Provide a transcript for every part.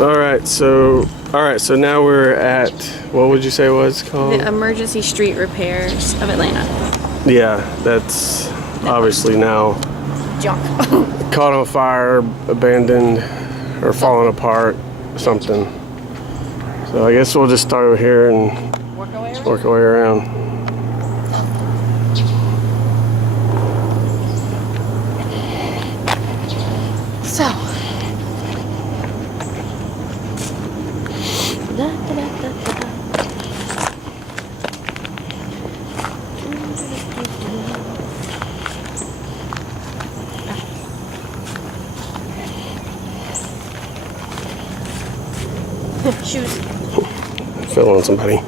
All right, so now we're at, what would you say it was called? The Emergency Street Repairs of Atlanta. Yeah, that's obviously now Junk. caught on fire, abandoned, or falling apart, something. So I guess we'll just start over here and work our way around. So. Shoes. Fell on somebody.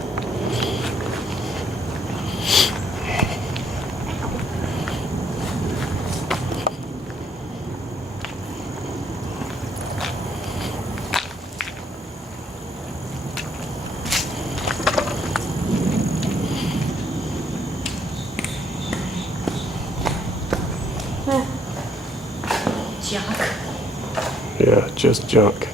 Junk. Yeah, just junk.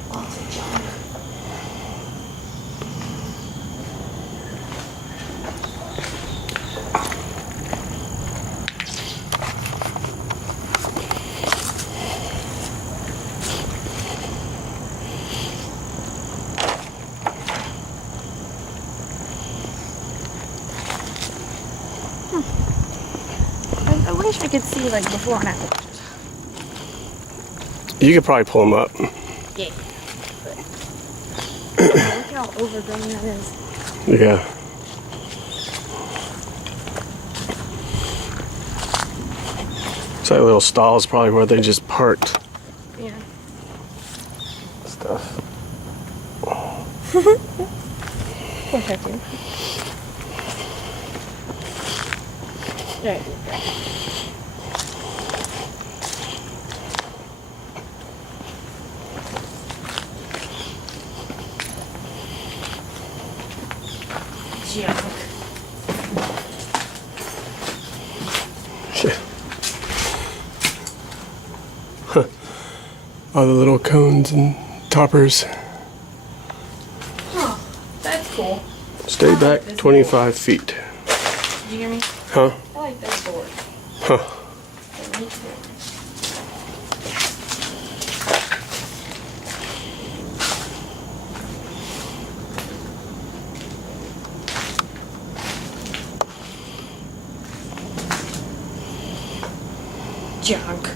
I wish I could see like before and after pictures. You could probably pull them up. Yeah. But, look how overgrown that is. Yeah. It's like little stalls, probably where they just parked Yeah. stuff. Poor turkey. Right. Junk. Shit. Huh. All the little cones and toppers. Huh. That's cool. Stay back 25 feet. Did you hear me? Huh? I like this board. Huh. Junk.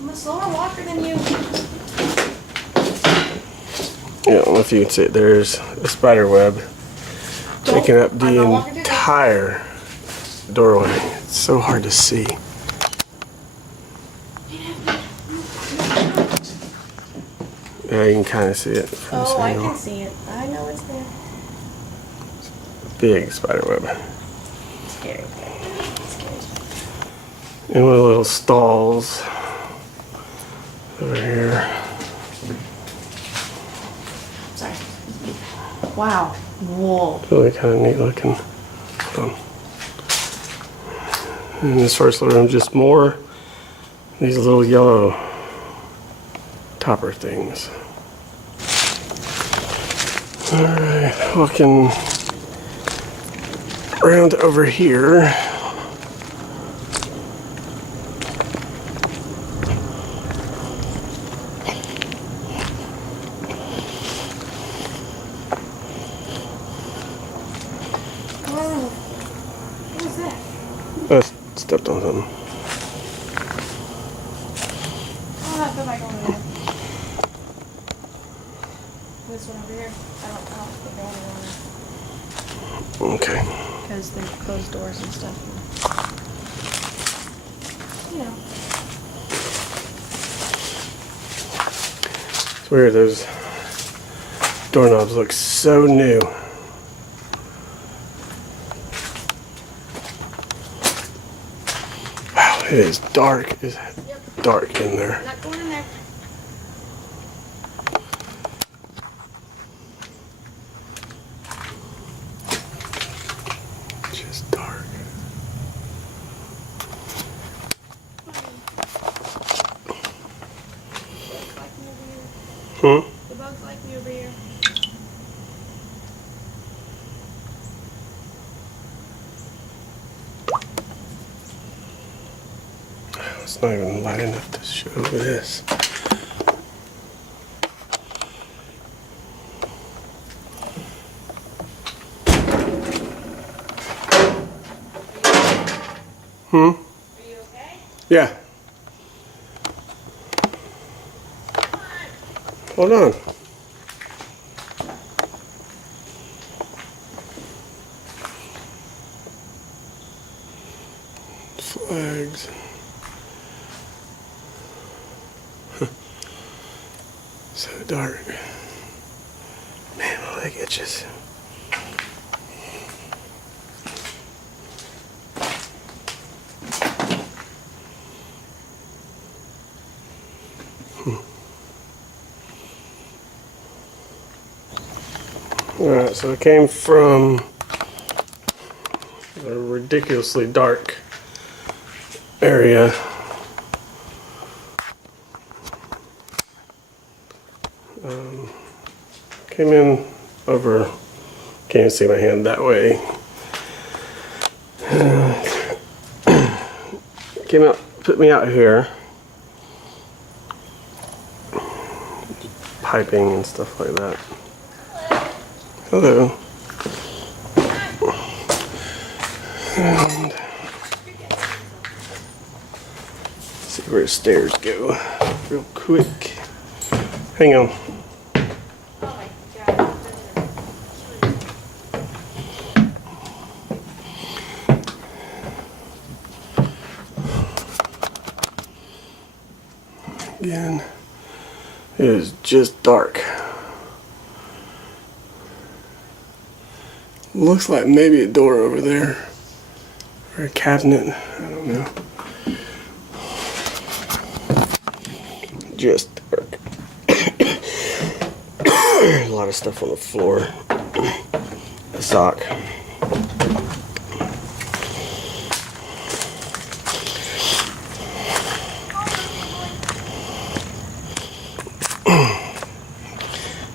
I'm a slower walker than you. Yeah, I don't know if you can see it. There's a spider web taking up the entire doorway. It's so hard to see. Yeah, you can kind of see it from this Oh, I angle. can see it. I know it's there. Big spider web. Scary. Scary. And one of the little stalls over here. Sorry. Wow. Whoa. It's really kind of neat looking. In this first little room, just more these little yellow topper things. Alright, walking around over here. Oh. What was that? I stepped on something. Oh, I feel like over there. This one over here. I don't think I want to. Okay. Because there's closed doors and stuff. You know. It's weird, those doorknobs look so new. Wow, it is dark. It's dark in there. Not going in there. Hmm? The bugs like me over here. It's not even light enough to show this. Hmm? Are you okay? Yeah. Hold on. Flags. So dark. Man, my leg itches. Alright, so it came from a ridiculously dark area. Came in over, can't even see my hand that way. Came out, put me out here. Piping and stuff like that. Hello. And see where the stairs go real quick. Hang on. Oh my god. Again, it is just dark. Looks like maybe a door over there. Or a cabinet. I don't know. Just dark. There's a lot of stuff on the floor. A sock.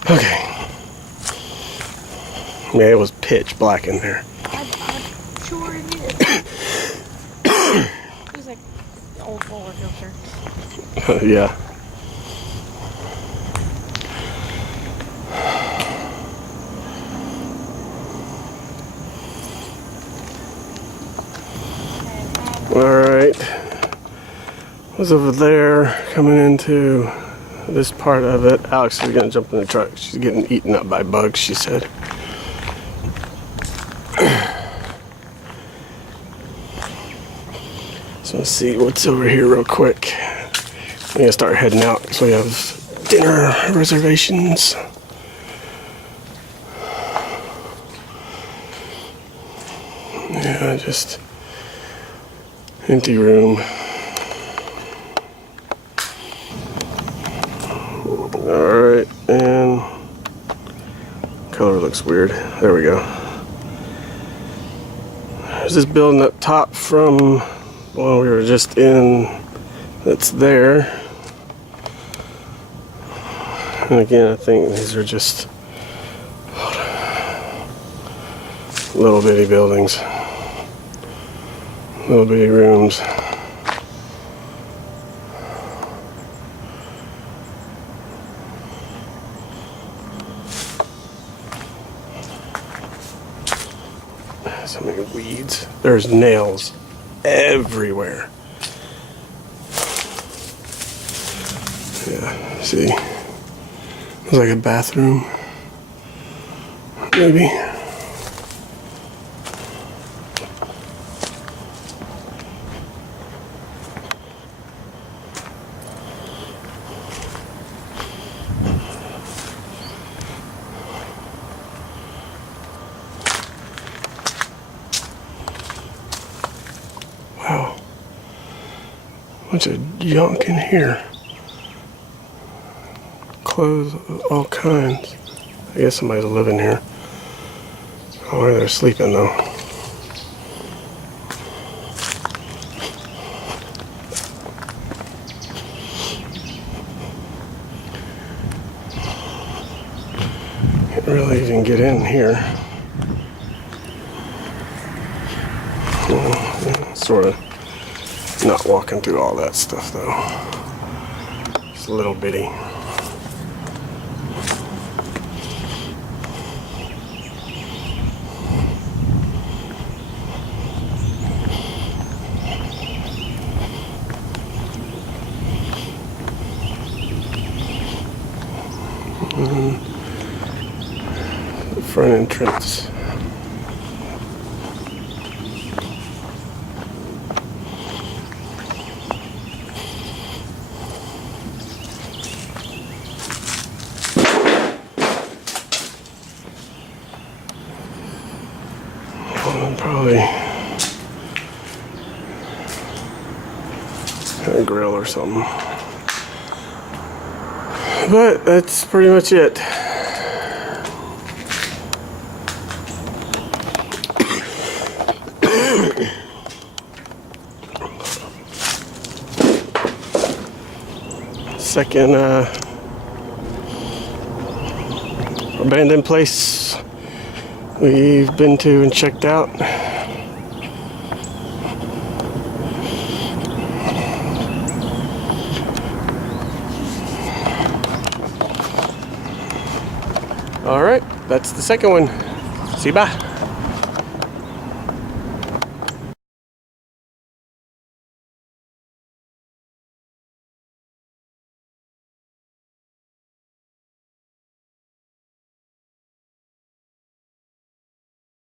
Okay. Yeah, it was pitch black in there. I'm sure it is. It was like the old roller filter. Yeah. Alright. Was over there coming into this part of it. Alex is gonna jump in the truck. She's getting eaten up by bugs, she said. So let's see what's over here real quick. I'm gonna start heading out because we have dinner reservations. Yeah, just empty room. Alright, and color looks weird. There we go. There's this building up top from one we were just in that's there. And again, I think these are just little bitty buildings. Little bitty rooms. So many weeds. There's nails everywhere. Yeah, see. It's like a bathroom. Maybe. Wow. Bunch of junk in here. Clothes of all kinds. I guess somebody's living here. Or they're sleeping though. really even get in here. Well, sort of not walking through all that stuff though. Just a little bitty. The front entrance. Probably a grill or something. But that's pretty much it. Second abandoned place we've been to and checked out. All right, that's the second one. See you, bye.